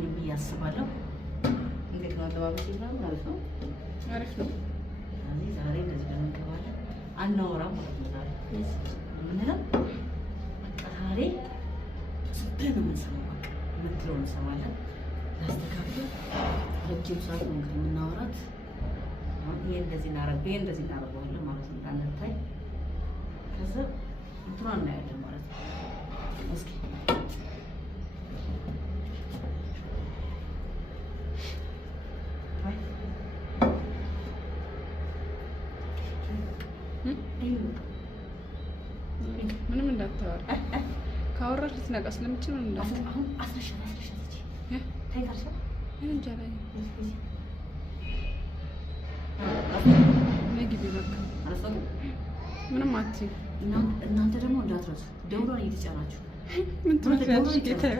ነኝ ብዬ አስባለሁ። እንዴት ነው አጠባበቅ ይላል ማለት ነው። አሪፍ ነው። ዛሬ እንደዚህ እንገባለን። አናወራም ማለት ነው። ዛሬ ምንድነው በቃ ዛሬ ስብን የምንሰማው በቃ የምትለው እንሰማለን። ላስተካክል ረጅም ሰዓት ነው እንግዲህ የምናወራት። ይሄ እንደዚህ እናደርገዋለን ማለት ነው። እንዳንታይ ከዛ እንትኗን እናያለን ማለት ነው። እስኪ ምንም እንዳታወራ ካወራሽ ልትነቃ ስለምችል ነው። እንዳታወራ አሁን አስረሻ ታይታርሻ ምን እንጀራ ነግቢ በቃ አረፈው ምንም አትይ። እናንተ ደግሞ እንዳትረሱ ደውሏን እየተጫናችሁ ምን ትመስያለሽ? ጌታዬ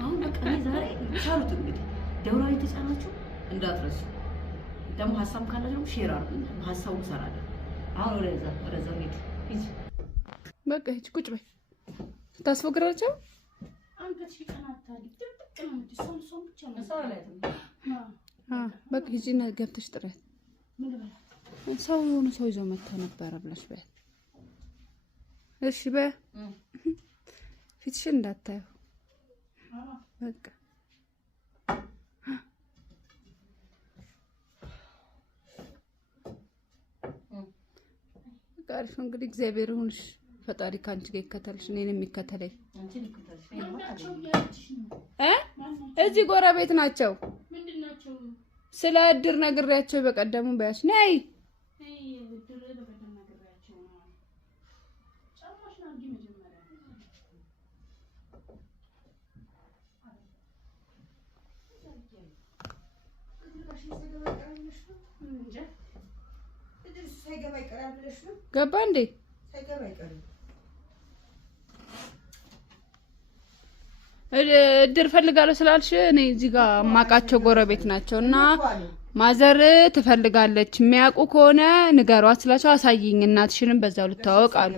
አሁን በቃ ዛሬ ቻሉት እንግዲህ ደውሏን እየተጫናችሁ እንዳትረሱ። ደግሞ ሀሳብ ካለ ደግሞ ሼር አድርጉ። ሀሳቡ እሰራለሁ። አሁን ወደዛ ሂጂ በቃ ሂጂ ቁጭ በይ። ታስፎግራቸው በቃ ሂጂና ገብተሽ ጥሪያት። ሰው የሆነ ሰው ይዞ መጥቶ ነበረ ብለሽ በይ። እሺ በይ ፊትሽን እንዳታየው በቃ አሪፍ ነው እንግዲህ። እግዚአብሔር ይሁንሽ፣ ፈጣሪ ካንቺ ጋር ይከተልሽ፣ እኔን የሚከተለኝ እዚህ ጎረቤት ናቸው። ስለ እድር ነግሬያቸው በቀደሙ በያሽ ነይ ገባ እንዴ? እድር ፈልጋለሁ ስላልሽ እኔ እዚህ ጋር ማቃቸው ጎረቤት ናቸው እና ማዘር ትፈልጋለች። የሚያውቁ ከሆነ ንገሯት ስላቸው አሳይኝ፣ እናትሽንም በዛው ልታወቅ አሉ።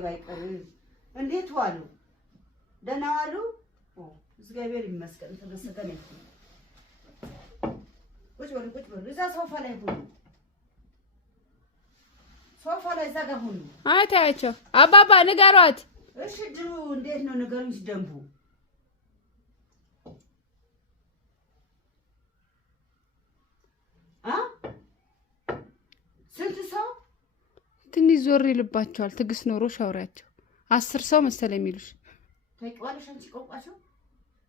እንዴት ዋሉ? ደህና ዋሉ? እግዚአብሔር ይመስገን ተመስገን። ቁጭ በሉ እዛ ሶፋ ላይ ሁኑ። ሶፋ ላይ ዘጋ ሁኑ። አታያቸው አባባ ንገሯት። እሺ ድሩ እንዴት ነው ንገሩኝ። ደንቡ ስንት ሰው? ትንሽ ዞር ይልባቸዋል። ትግስት ኖሮ ሻውሪያቸው 10 ሰው መሰለኝ የሚሉሽ ታውቂዋለሽ አንቺ ቆንቋቸው።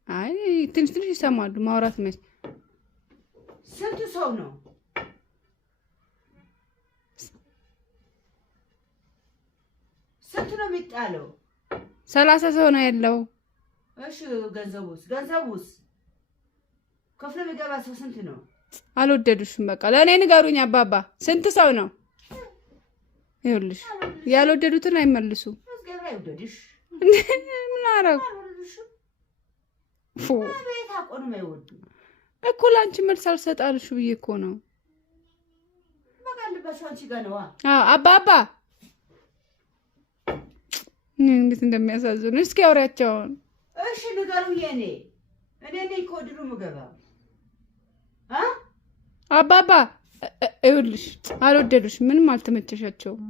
አይ ትንሽ ይሰማሉ ማውራት መች። ስንት ሰው ነው? ስንት ነው የሚጣለው? 30 ሰው ነው ያለው። እሺ ገንዘቡስ ከፍሎ የሚገባ ሰው ስንት ነው? አልወደዱሽም። በቃ ለእኔ ንገሩኝ አባባ ስንት ሰው ነው? ይኸውልሽ ያልወደዱትን አይመልሱ። ምን አደረጉ እኮ ለአንቺ መልስ አልሰጣልሽ ብዬ እኮ ነው። አባባ እንዴት እንደሚያሳዝኑ እስኪ አውሪያቸውን። እሺ ንገሩኝ። እኔ ነኝ እኮ ድሩ ምገባ አባባ ይኸውልሽ አልወደዱሽ፣ ምንም አልተመቸሻቸውም።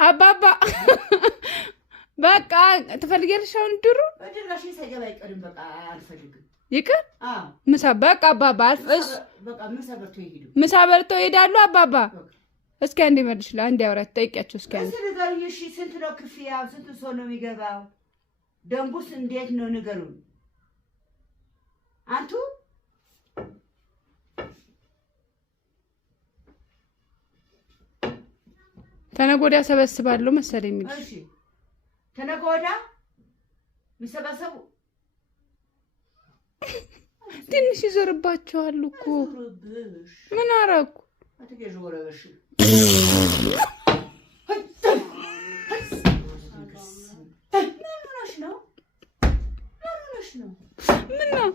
አባባ በቃ ትፈልጊያለሽ አሁን ድሩ ይቅር ምሳ በቃ አባባ ምሳ በልተው ይሄዳሉ። አባባ እስኪ አንዴ መልሽላ አንዴ አውራት ጠይቂያቸው እስኪ አንዴ። ስንት ነው ክፍያው? ስንት ሰው ነው የሚገባው? ደንቡስ እንዴት ነው ንገሩን። አንቱ ተነገ ወዲያ ሰበስባለሁ መሰለኝ የሚልሽ። እሺ ተነገ ወዲያ የሚሰበሰቡ ትንሽ ይዞርባቸዋል እኮ። ምን አደረኩ? ምን ነው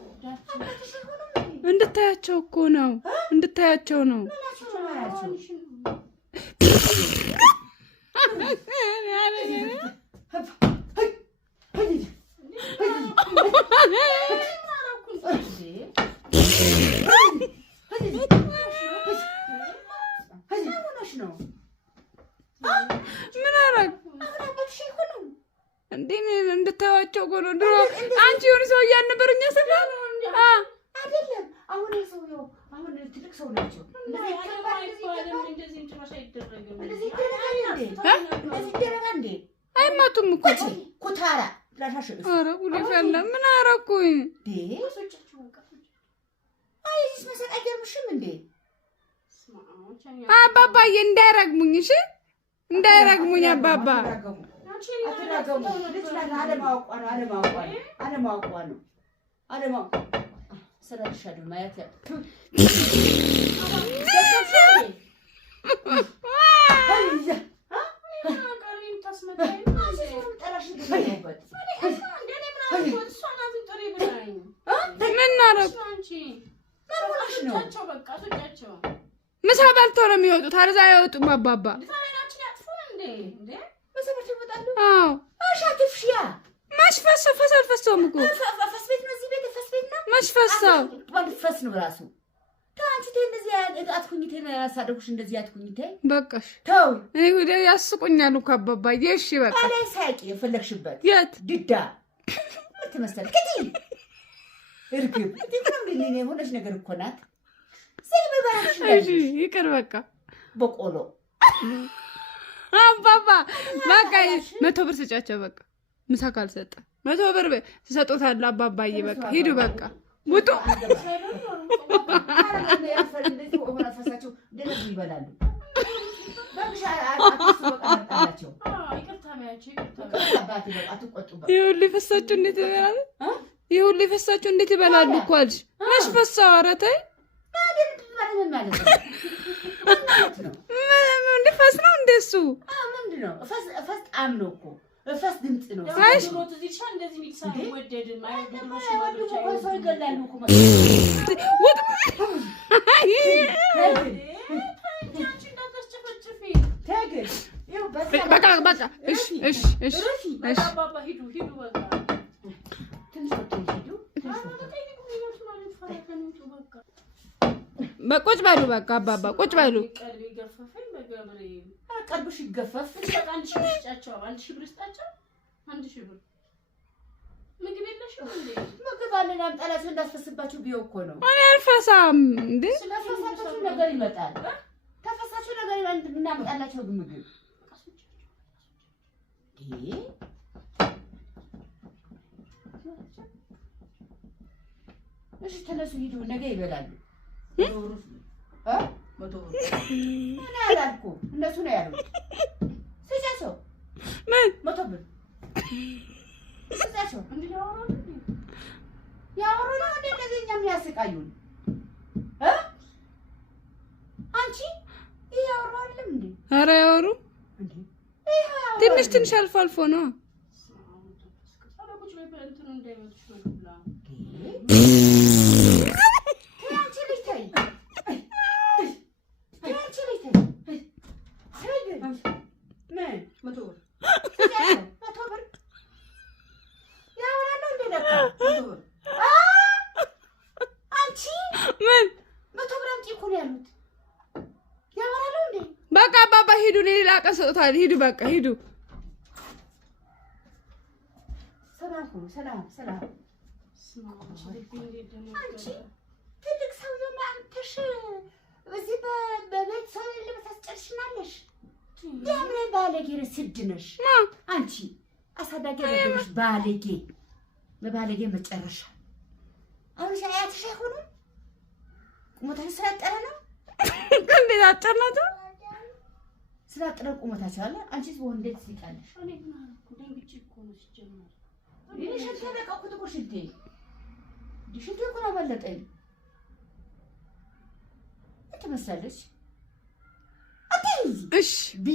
እንድታያቸው እኮ ነው፣ እንድታያቸው ነው። እንዴ እንድታዋቸው ጎሎ ድሮ አንቺ የሆነ ሰው እያነበረኛ ሰፋ አይደለም። አሁን ሰውየው አሁን ትልቅ ሰው ናቸው። እንደዚህ አይማቱም እኮ ኩታራ ላሻሽ ኧረ ጉድ ፈላ። ምን አደረኩኝ? አይስ መሰል አይገርምሽም እንዴ? አባባዬ እንዳይረግሙኝ፣ እሺ እንዳይረግሙኝ አባባ። ምሳ በልተው ነው የሚወጡት። አረዛ አይወጡም አባባ። አዎ ማሽፈሰው ፈሰልፈሰው እኮ ማሽፈሰው ፈስ ነው ራሱ። ታንቺ እንደዚህ አትኩኝ ያሳደጉሽ እንደዚህ አትኩኝ በቃሽ። ተው እኔ ወደ ያስቁኛል እኮ አባባ። እሺ በቃ አለ ሳቂ የፈለግሽበት የት ድዳ ምትመስል ከቲ እርግብ ምን ሆነሽ ነገር እኮ ናት። እሺ ይቅር በቃ በቆሎ አባባ በቃ 100 ብር ስጫቸው። በቃ ምሳ ካልሰጠ 100 ብር ትሰጡታል አባባዬ። በቃ ሂዱ በቃ ውጡ። ይኸውልህ ፈሳችሁ እንዴት ይበላሉ? ይኸውልህ ፈሳችሁ እንዴት ይበላሉ እኮ አልሽ። መች ፈሳው? ኧረ ተይ ምን ፈስ ነው እንደሱ? ምንድን ነው ፈስ? ጣም ነው እኮ ፈስ ድምፅ ነው። ቁጭ በሉ በቃ አባባ ቁጭ በሉ። ቀልብሽ ይገፈፍ። አንድ ሺህ ብር ስጫቸው። 1000 ብር ስጣቸው። 1000 ብር ምግብ የለሽም እንዴ? ምግብ አለን አምጣላችሁ እንዳስፈስባችሁ ቢው እኮ ነው። እኔ አልፈሳም እንዴ። ስለፈሳችሁ ነገር ይመጣል። ተፈሳችሁ ነገር ይመጣል። እናምጣላችሁ ምግብ እሺ ተነሱ ሂዱ። ነገ ይበላሉ። እኔ አላልኩም እነሱ ነው ያሉት። ስጫቸው ምን 100 ብር ስጫቸው። ያወሩ ነው እንደ እንደዚህ እኛም ያስቃዩን። አንቺ ይሄ ያወሩ አይደለም እንዴ? ኧረ ያወሩ እንዴ? ትንሽ ትንሽ አልፎ አልፎ ነው። በቃ አባባ ሂዱ። ሌላ ቀን ሰጥታለሁ። ሂዱ በቃ ሂዱ። ሰላም ሁኑ። ሰላም ሰላም። አንቺ ትልቅ ሰውዬው አንተሽ እዚህ በቤት ሰው ልታስጨርሽናለሽ። ለምን ባለጌ ስድ ነሽ አንቺ? አሳዳጊ አይደለሽ ባለጌ። በባለጌ መጨረሻ አሁን አያትሽ አይሆኑም። ቁመታሽ ስላጠረ ነው። እንዴት አጨናቸው? ስላጠረ ቁመታሽ አለ። አንቺስ በሆነ እንዴት ትስቃለሽ? እኔ ግን አልኩ ደንግጬ እኮ ነው ሲጀመር። እኔ ሽንቴ ለቀኩት እኮ ሽንቴ እኮ ነው መለጠኝ። ትመስላለች። እሺ ቢ